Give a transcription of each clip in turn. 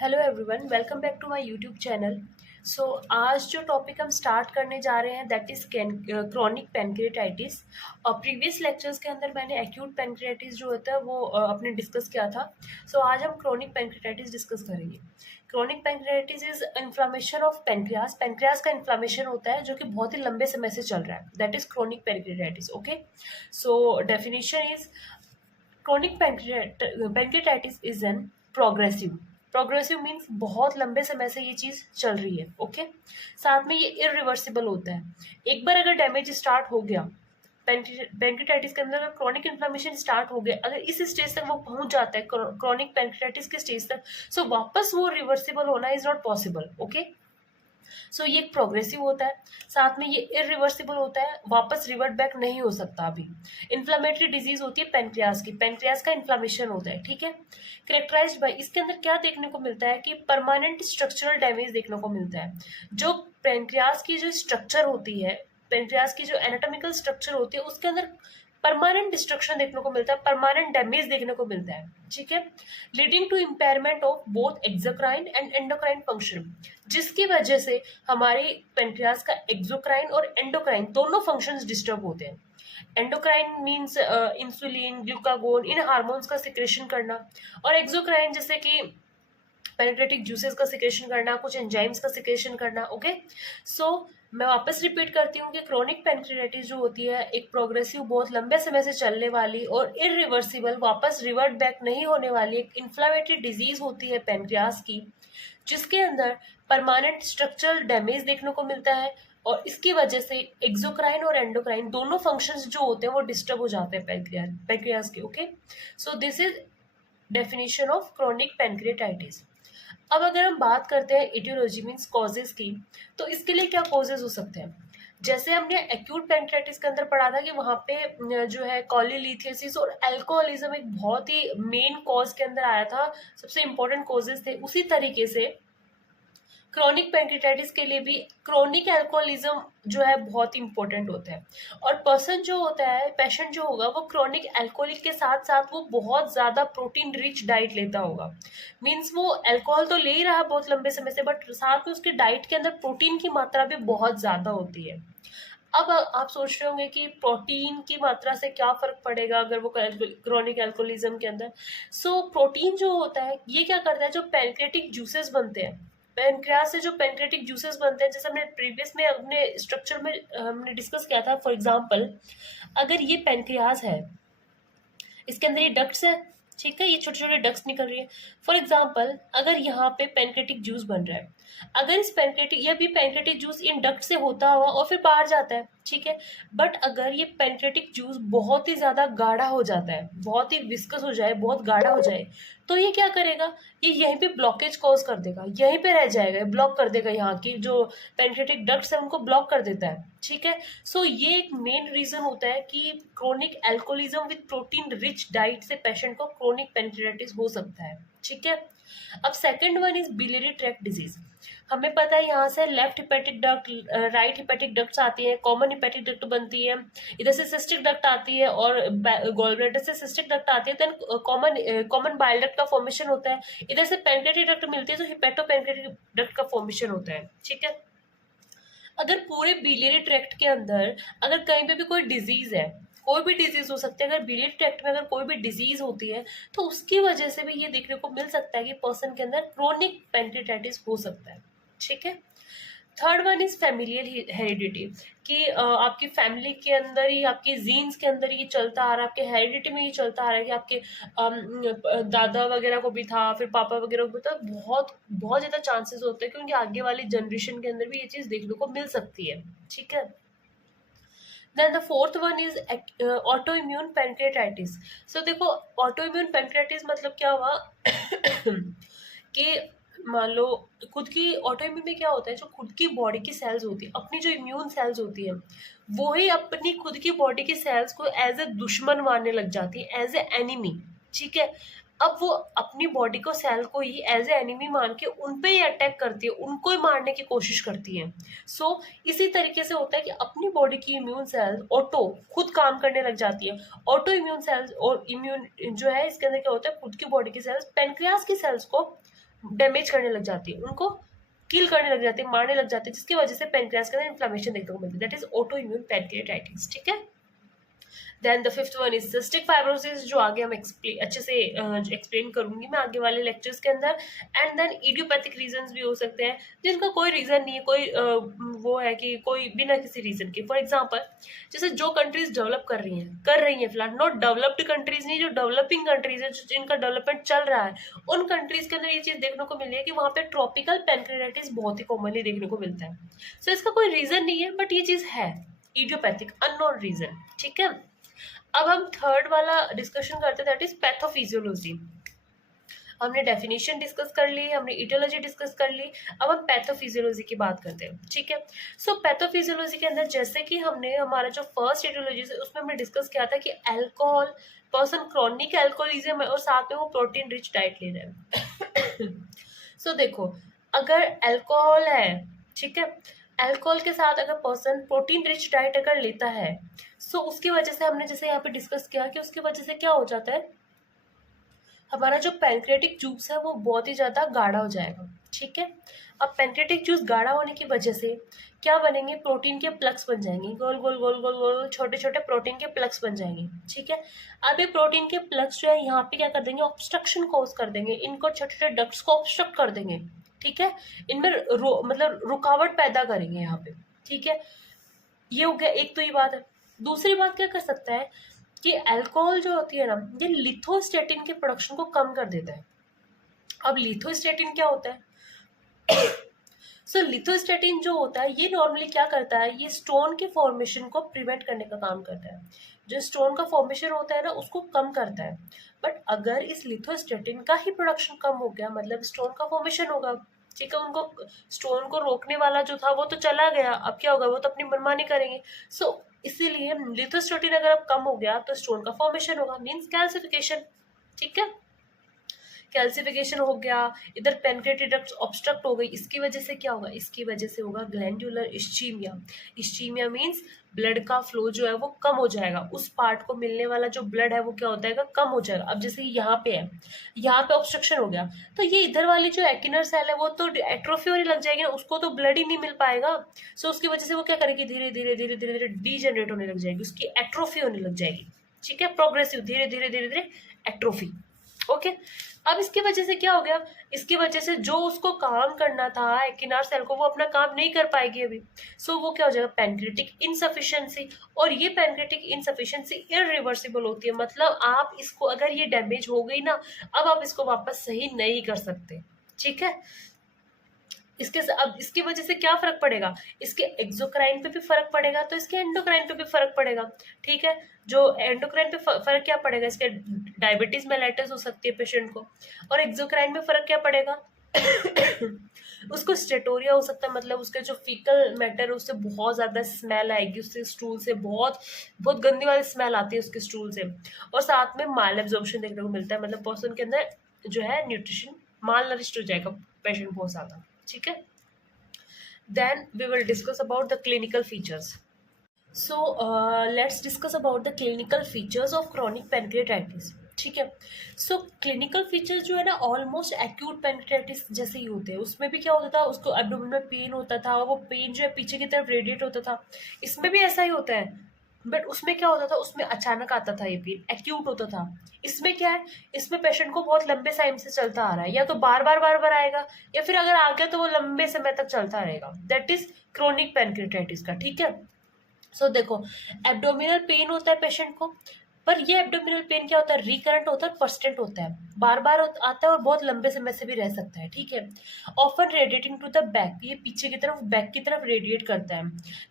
Hello everyone, welcome back to my YouTube channel. आज जो topic हम स्टार्ट करने जा रहे हैं दैट इज़ क्रॉनिक पैनक्रियाटाइटिस। और प्रीवियस लेक्चर्स के अंदर मैंने एक्यूट पैनक्रियाटिस जो होता है वो अपने डिस्कस किया था। आज हम क्रॉनिक पैनक्रियाटाइटिस डिस्कस करेंगे। Chronic pancreatitis is inflammation of pancreas. Pancreas का इन्फ्लामेशन होता है जो कि बहुत ही लंबे समय से चल रहा है, that is chronic pancreatitis. Okay, so definition is chronic pancreatitis is an progressive means बहुत लंबे समय से ये चीज चल रही है। ओके, साथ में ये इरिवर्सिबल होता है। एक बार अगर डैमेज स्टार्ट हो गया पैंक्रियाटाइटिस के अंदर, अगर क्रॉनिक इन्फ्लेमेशन स्टार्ट हो गया, अगर इस स्टेज तक वो पहुंच जाता है क्रॉनिक पैंक्रियाटाइटिस के स्टेज तक, सो वापस वो रिवर्सिबल होना इज नॉट पॉसिबल। ओके, ये एक प्रोग्रेसिव होता है, साथ में ये इरिवर्सिबल होता है, वापस रिवर्ट बैक नहीं हो सकता। अभी इन्फ्लामेटरी डिजीज होती है पैनक्रियास की, पैनक्रियास का इन्फ्लामेशन होता है। ठीक है, करेक्टराइज्ड बाय, इसके अंदर क्या देखने को मिलता है कि परमानेंट स्ट्रक्चरल डैमेज देखने को मिलता है। जो पैनक्रियास की जो स्ट्रक्चर होती है, पैनक्रियास की जो एनाटॉमिकल स्ट्रक्चर होती है, उसके अंदर परमानेंट डिस्ट्रक्शन देखने को मिलता है, परमानेंट डैमेज देखने को मिलता है। ठीक है, leading to impairment of both exocrine and endocrine function, जिसकी वजह से हमारी पेनक्रियास का एक्सोक्राइन और एंडोक्राइन दोनों फंक्शंस डिस्टर्ब होते हैं। एंडोक्राइन मीन्स इंसुलिन, ग्लूकागोन, इन हार्मोन्स का सिक्रेशन करना, और एक्सोक्राइन जैसे कि पेनिट्रेटिक जूसेस का सिक्रेशन करना, कुछ एंजाइम्स का सिक्रेशन करना। ओके, मैं वापस रिपीट करती हूँ कि क्रॉनिक पैनक्रियाटाइटिस जो होती है एक प्रोग्रेसिव, बहुत लंबे समय से चलने वाली और इरिवर्सिबल, वापस रिवर्ट बैक नहीं होने वाली एक इन्फ्लामेटरी डिजीज होती है पैनक्रियास की, जिसके अंदर परमानेंट स्ट्रक्चरल डैमेज देखने को मिलता है, और इसकी वजह से एक्सोक्राइन और एंडोक्राइन दोनों फंक्शंस जो होते हैं वो डिस्टर्ब हो जाते हैं पैनक्रियास के। Okay, so this is definition of chronic pancreatitis. अब अगर हम बात करते हैं इटियोलॉजी मीन्स कॉजेज की, तो इसके लिए क्या कॉजेज हो सकते हैं। जैसे हमने एक्यूट पैनक्रियाटिस के अंदर पढ़ा था कि वहाँ पे जो है कॉलीलिथियोसिस और अल्कोहलिज्म एक बहुत ही मेन कॉज के अंदर आया था, सबसे इंपॉर्टेंट कॉजेज थे। उसी तरीके से क्रॉनिक पैंक्रियाटाइटिस के लिए भी क्रोनिक अल्कोहलिज्म जो है बहुत इंपॉर्टेंट होता है। और पर्सन जो होता है, पेशेंट जो होगा, वो क्रोनिक अल्कोहलिक के साथ साथ वो बहुत ज़्यादा प्रोटीन रिच डाइट लेता होगा। मीन्स वो अल्कोहल तो ले ही रहा बहुत लंबे समय से, बट साथ में उसके डाइट के अंदर प्रोटीन की मात्रा भी बहुत ज़्यादा होती है। अब आप सोच रहे होंगे कि प्रोटीन की मात्रा से क्या फ़र्क पड़ेगा अगर वो क्रोनिक अल्कोहलिज्म के अंदर। प्रोटीन जो होता है ये क्या करता है, जो पैनक्रियाटिक जूसेस बनते हैं, पैनक्रियास से जो पैनक्रियाटिक जूसेस बनते हैं, जैसे हमने प्रीवियस में अपने स्ट्रक्चर में हमने डिस्कस किया था। फॉर एग्जांपल, अगर ये पैनक्रियास है, इसके अंदर ये डक्ट्स है, ठीक है, ये छोटे छोटे डक्ट्स निकल रही है। फॉर एग्जांपल, अगर यहाँ पे पैनक्रियाटिक जूस बन रहा है, अगर इस पैनक्रियाटिक, यह भी पैनक्रियाटिक जूस इन डक्ट से होता हुआ और फिर बाहर जाता है, ठीक है, बट अगर ये पैनक्रियाटिक जूस बहुत ही ज़्यादा गाढ़ा हो जाता है, बहुत ही विस्कस हो जाए, बहुत गाढ़ा हो जाए, तो ये क्या करेगा, ये यहीं पे ब्लॉकेज कॉज कर देगा, यहीं पे रह जाएगा, ब्लॉक कर देगा, यहाँ की जो पैनक्रियाटिक डक्ट्स है उनको ब्लॉक कर देता है। ठीक है, ये एक मेन रीजन होता है कि chronic alcoholism with protein rich diet से पेशेंट को क्रोनिक पैनक्रियाटाइटिस हो सकता है। ठीक है, अब second one is biliary tract disease. हमें पता है यहाँ से left hepatic duct, right hepatic ducts आती है, कॉमन हिपेटिक डक्ट बनती है, इधर से सिस्टिक डक्ट आती है, और गॉल ब्लैडर से सिस्टिक डक्ट आती है, देन कॉमन बाइल डक्ट का फॉर्मेशन होता है, इधर से पैनक्रियाटिक डक्ट मिलती है, तो हिपेटो पैनक्रियाटिक डक्ट का फॉर्मेशन होता है। ठीक है, अगर पूरे बिलियरी ट्रैक्ट के अंदर अगर कहीं पे भी कोई डिजीज है, कोई भी डिजीज हो सकती है, अगर बिलियरी ट्रैक्ट में अगर कोई भी डिजीज होती है, तो उसकी वजह से भी ये देखने को मिल सकता है कि पर्सन के अंदर क्रोनिक पैनक्रियाटाइटिस हो सकता है। ठीक है, third one is familial heredity, कि आपकी फैमिली के अंदर ही, आपके जीन्स के अंदर ये चलता आ रहा है, आपके हेरिडिटी में ये चलता आ रहा है कि आपके दादा वगैरह को भी था, फिर पापा वगैरह को भी था, बहुत बहुत ज़्यादा चांसेस होते हैं कि उनके आगे वाली जनरेशन के अंदर भी ये चीज़ देखने को मिल सकती है। ठीक है, then the fourth one is auto immune pancreatitis. देखो, ऑटो इम्यून पैनक्रियाटिस मतलब क्या हुआ कि मान लो खुद की ऑटो इम्यून में क्या होता है, जो खुद की बॉडी की सेल्स होती है, अपनी जो इम्यून सेल्स होती है, वो ही अपनी खुद की बॉडी की सेल्स को एज ए दुश्मन मानने लग जाती है, एज ए एनिमी। ठीक है, अब वो अपनी बॉडी को, सेल को ही एज ए एनिमी मान के उन पे ही अटैक करती है, उनको ही मारने की कोशिश करती है। इसी तरीके से होता है कि अपनी बॉडी की इम्यून सेल्स ऑटो खुद काम करने लग जाती है। ऑटो इम्यून सेल्स और इम्यून जो है, इसके अंदर क्या होता है, खुद की बॉडी की सेल्स पैनक्रियास की सेल्स को डैमेज करने लग जाती है, उनको किल करने लग जाती है, मारने लग जाती है, जिसकी वजह से पेनक्रियास के अंदर इन्फ्लेमेशन देखने को मिलती है, that is auto immune pancreatitis. ठीक है। Then the fifth one is cystic fibrosis, जो आगे हम अच्छे से एक्सप्लेन करूंगी मैं आगे वाले लेक्चर्स के अंदर। एंड देन इडियोपैथिक रीजंस भी हो सकते हैं जिनका कोई रीजन नहीं है, कोई वो है कि कोई बिना किसी रीजन के। फॉर एग्जांपल जैसे जो कंट्रीज डेवलप कर रही हैं फिलहाल, नॉट डेवलप्ड कंट्रीज नहीं, जो डेवलपिंग कंट्रीज है, जिनका डेवलपमेंट चल रहा है, उन कंट्रीज के अंदर ये चीज देखने को मिली है कि वहां पे ट्रॉपिकल पेनक्रियाटाइटिस बहुत ही कॉमनली देखने को मिलता है। सो इसका कोई रीजन नहीं है, बट ये चीज है इडियोपैथिक, अननोन रीजन। ठीक है। अब हम थर्ड वाला डिस्कशन करते हैं, दैट इज पैथोफिजियोलॉजी। हमने डेफिनेशन डिस्कस कर ली, हमने इटियोलॉजी डिस्कस कर ली, अब हम पैथोफिजियोलॉजी की बात करते हैं। ठीक है। सो पैथोफिजियोलॉजी के अंदर जैसे कि हमने हमारा जो फर्स्ट इटियोलॉजी है उसमें हमने डिस्कस किया था कि अल्कोहल, पर्सन क्रॉनिक अल्कोहलिज्म है और साथ में वो प्रोटीन रिच डाइट ले रहे हैं। सो देखो, अगर अल्कोहल है, ठीक है, अल्कोहल के साथ अगर पर्सन प्रोटीन रिच डाइट अगर लेता है, सो उसकी वजह से हमने जैसे यहाँ पे डिस्कस किया कि उसकी वजह से क्या हो जाता है, हमारा जो पैनक्रियाटिक जूस है वो बहुत ही ज़्यादा गाढ़ा हो जाएगा। ठीक है। अब पैनक्रियाटिक जूस गाढ़ा होने की वजह से क्या बनेंगे, प्रोटीन के प्लग्स बन जाएंगे, गोल गोल गोल गोल गोल छोटे छोटे प्रोटीन के प्लग्स बन जाएंगे। ठीक है। अब ये प्रोटीन के प्लग्स जो है यहाँ पे क्या कर देंगे, ऑब्स्ट्रक्शन कॉज कर देंगे, इनको छोटे छोटे डक्ट्स को ऑब्स्ट्रक्ट कर देंगे। ठीक है। इनमें मतलब रुकावट पैदा करेंगे यहाँ पे। ठीक है। ये हो गया एक, तो ये बात है। दूसरी बात क्या कर सकता है कि अल्कोहल जो होती है ना, ये लिथोस्टेटिन के प्रोडक्शन को कम कर देता है। अब लिथोस्टेटिन क्या होता है? सो लिथोस्टेटिन जो होता है ये नॉर्मली क्या करता है, ये स्टोन के फॉर्मेशन को प्रिवेंट करने का काम करता है। जो स्टोन का फॉर्मेशन होता है ना उसको कम करता है। बट अगर इस लिथोस्टेटिन का ही प्रोडक्शन कम हो गया, मतलब स्टोन का फॉर्मेशन होगा, ठीक है, उनको स्टोन को रोकने वाला जो था वो तो चला गया, अब क्या होगा, वो तो अपनी मनमानी करेंगे। सो इसीलिए लिथोस्टेटिन अगर अब कम हो गया तो स्टोन का फॉर्मेशन होगा, मीन्स कैल्सिफिकेशन। ठीक है। कैल्सिफिकेशन हो गया, इधर पेनक्रियाटिक डक्ट ऑब्स्ट्रक्ट हो गई, इसकी वजह से क्या होगा, इसकी वजह से होगा glandular ischaemia. Ischaemia means blood का फ्लो जो है वो कम हो जाएगा, उस पार्ट को मिलने वाला जो ब्लड है वो क्या होता है, कम हो जाएगा। अब जैसे यहाँ पे है, यहाँ पे ऑब्स्ट्रक्शन हो गया, तो ये इधर वाली जो एक्टिनर सेल है वो तो एट्रोफी होने लग जाएगी ना, उसको तो ब्लड ही नहीं मिल पाएगा। सो उसकी वजह से वो क्या करेगी, धीरे धीरे धीरे धीरे धीरे डीजनरेट होने लग जाएगी, उसकी एट्रोफी होने लग जाएगी। ठीक है। प्रोग्रेसिव, धीरे धीरे धीरे धीरे एट्रोफी। ओके। अब इसकी वजह से क्या हो गया, इसकी वजह से जो उसको काम करना था एक्टिनर सेल को, वो अपना काम नहीं कर पाएगी अभी। सो वो क्या हो जाएगा, पैनक्रियाटिक इनसफिशिएंसी। और ये पैनक्रियाटिक इनसफिशिएंसी इरिवर्सिबल होती है, मतलब आप इसको अगर ये डैमेज हो गई ना, अब आप इसको वापस सही नहीं कर सकते। ठीक है। अब इसकी वजह से क्या फर्क पड़ेगा, इसके एक्सोक्राइन पे भी फर्क पड़ेगा, तो इसके एंडोक्राइन पे भी फर्क पड़ेगा। ठीक है। जो एंडोक्राइन पे फर्क क्या पड़ेगा, इसके डायबिटीज मेलाइटिस हो सकती है पेशेंट को, और एक्सोक्राइन में फर्क क्या पड़ेगा उसको स्टेटोरिया हो सकता है, मतलब उसके जो फीकल मैटर है उससे बहुत ज्यादा स्मेल आएगी, उससे स्टूल से बहुत बहुत गंदी वाली स्मेल आती है उसके स्टूल से। और साथ में माल एब्जॉर्प्शन देखने को मिलता है, मतलब पर्सन के अंदर जो है न्यूट्रिशन माल नरिश्ड हो जाएगा पेशेंट बहुत ज्यादा। ठीक है। Then we will discuss about the clinical features. So let's discuss about the clinical features of chronic pancreatitis. ठीक है। सो क्लिनिकल फीचर्स जो है ना ऑलमोस्ट एक्यूट पैनक्रियाटिस जैसे ही होते हैं। उसमें भी क्या होता था, उसको एब्डोमिनल पेन होता था, वो पेन जो है पीछे की तरफ रेडिएट होता था। इसमें भी ऐसा ही होता है, बट उसमें क्या होता था, उसमें अचानक आता था ये पेन, एक्यूट होता था। इसमें क्या है, इसमें पेशेंट को बहुत लंबे टाइम से चलता आ रहा है, या तो बार बार आएगा, या फिर अगर आ गया तो वो लंबे समय तक चलता रहेगा। दैट इज क्रोनिक पैनक्रियाटाइटिस का। ठीक है। सो देखो, एब्डोमिनल पेन होता है पेशेंट को, पर ये एब्डोमिनल पेन क्या होता है, रिकरेंट होता है, पर्सिस्टेंट होता है, बार बार आता है और बहुत लंबे समय से भी रह सकता है। ठीक है। Often radiating to the back, ये पीछे की तरफ, बैक की तरफ रेडिएट करता है।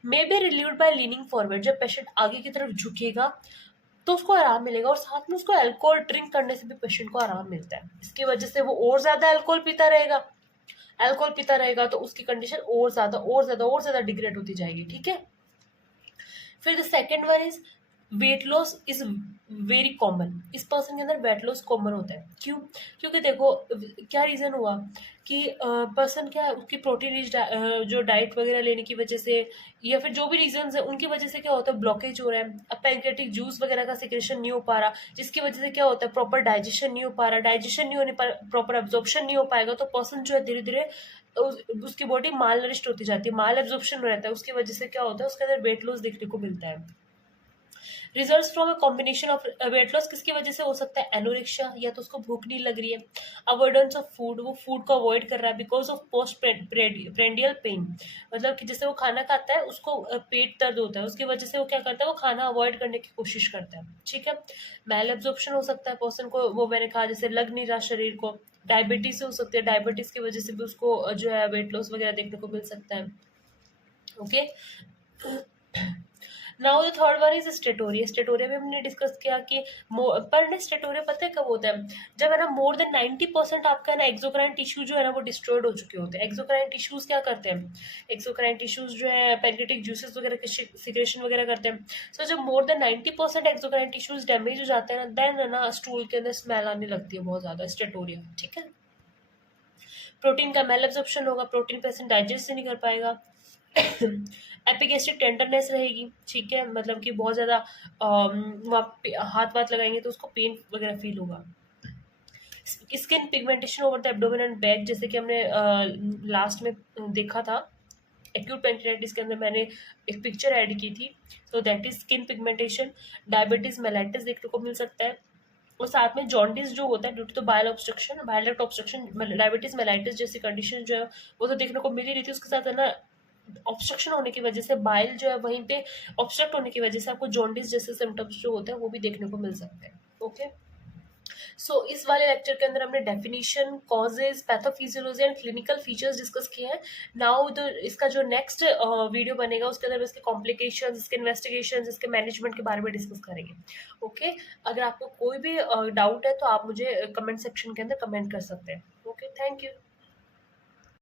May be relieved by leaning forward, जब पेशेंट आगे की तरफ झुकेगा तो उसको आराम मिलेगा, और साथ में उसको अल्कोहल ड्रिंक करने से भी पेशेंट को आराम मिलता है। इसकी वजह से वो और ज्यादा अल्कोहल पीता रहेगा तो उसकी कंडीशन और ज्यादा डिग्रेड होती जाएगी। ठीक है। फिर the second one is weight loss is very common, इस पर्सन के अंदर वेट लॉस कॉमन होता है। क्यों? क्योंकि देखो क्या रीज़न हुआ कि पर्सन क्या है, उसकी प्रोटीन रिच जो डाइट वगैरह लेने की वजह से, या फिर जो भी रीजंस है उनकी वजह से क्या होता है, ब्लॉकेज हो रहा है। अब पैंक्रेटिक जूस वगैरह का सिक्रेशन नहीं हो पा रहा, जिसकी वजह से क्या होता है, प्रॉपर डाइजेशन नहीं हो पा रहा, डाइजेशन नहीं होने पर प्रॉपर एब्जॉर्प्शन नहीं हो पाएगा, तो पर्सन जो है धीरे धीरे उसकी बॉडी माल नरिश्ड होती जाती है, माल एब्जॉर्प्शन रहता है, उसकी वजह से क्या होता है, उसके अंदर वेट लॉस देखने को मिलता है। Result from a combination of weight loss किसकी वजह से हो सकता है, एनोरेक्सिया, या तो उसको भूख नहीं लग रही है, अवॉइडेंस ऑफ फूड, वो फूड को अवॉइड कर रहा है because of post prandial pain, मतलब कि जैसे वो खाना खाता है उसको पेट दर्द होता है, उसकी वजह से वो क्या करता है, वो खाना अवॉइड करने की कोशिश करता है। ठीक है, मैल एब्जॉर्प्शन हो सकता है पर्सन को, वो मैंने कहा जैसे लग नहीं रहा शरीर को, डायबिटीज हो सकती है, डायबिटीज की वजह से भी उसको जो है वेट लॉस वगैरह देखने को मिल सकता है। Okay, now the third one is steatorrhoea. Steatorrhoea भी हमने डिस्कस किया कि पर ना स्टेटोरिया पता है कब होता है, जब है ना मोर देन 90% आपका ना एक्सोक्राइन टिश्यू जो है ना वो डिस्ट्रॉयड हो चुके होते हैं। एक्सोक्राइन टिश्यूज क्या करते हैं, एक्सोक्राइन टिश्यूज जो है पैंक्रेटिक जूसेस वगैरह के सिक्रेशन वगैरह करते हैं। सो जब more than 90% exocrine tissues damage हो जाते हैं ना, देन ना स्टूल के अंदर स्मेल आने लगती है बहुत ज्यादा, स्टेटोरिया। ठीक है, प्रोटीन का मेल एब्जॉर्प्शन होगा, प्रोटीन पेशेंट डाइजेस्ट नहीं कर पाएगा, एपिगेस्ट्रिक टेंडरनेस रहेगी। ठीक है, मतलब कि बहुत ज़्यादा हाथ वाथ लगाएंगे तो उसको पेन वगैरह फील होगा। Skin pigmentation over the abdomen and back, जैसे कि हमने लास्ट में देखा था एक्यूट पेंक्रेटाइटिस के अंदर, मैंने एक पिक्चर ऐड की थी, तो that is skin pigmentation. Diabetes mellitus देखने को मिल सकता है, और साथ में जॉन्डिस जो होता है due to the bile obstruction, bile duct obstruction, diabetes mellitus जैसी कंडीशन जो है वो तो देखने को मिल ही रही थी, उसके साथ है ना ऑब्स्ट्रक्शन होने की वजह से, बाइल जो है वहीं पे ऑब्स्ट्रक्ट होने की वजह से आपको जॉन्डिस जैसे सिम्टम्स जो होते हैं वो भी देखने को मिल सकते हैं। ओके, सो इस वाले लेक्चर के अंदर हमने definition, causes, pathophysiology and clinical features discuss किए हैं। नाउ इसका जो नेक्स्ट वीडियो बनेगा उसके अंदर इसके कॉम्प्लिकेशंस, इसके इन्वेस्टिगेशंस, इसके मैनेजमेंट के बारे में डिस्कस करेंगे। ओके, अगर आपको कोई भी डाउट है तो आप मुझे कमेंट सेक्शन के अंदर कमेंट कर सकते हैं। Okay, thank you.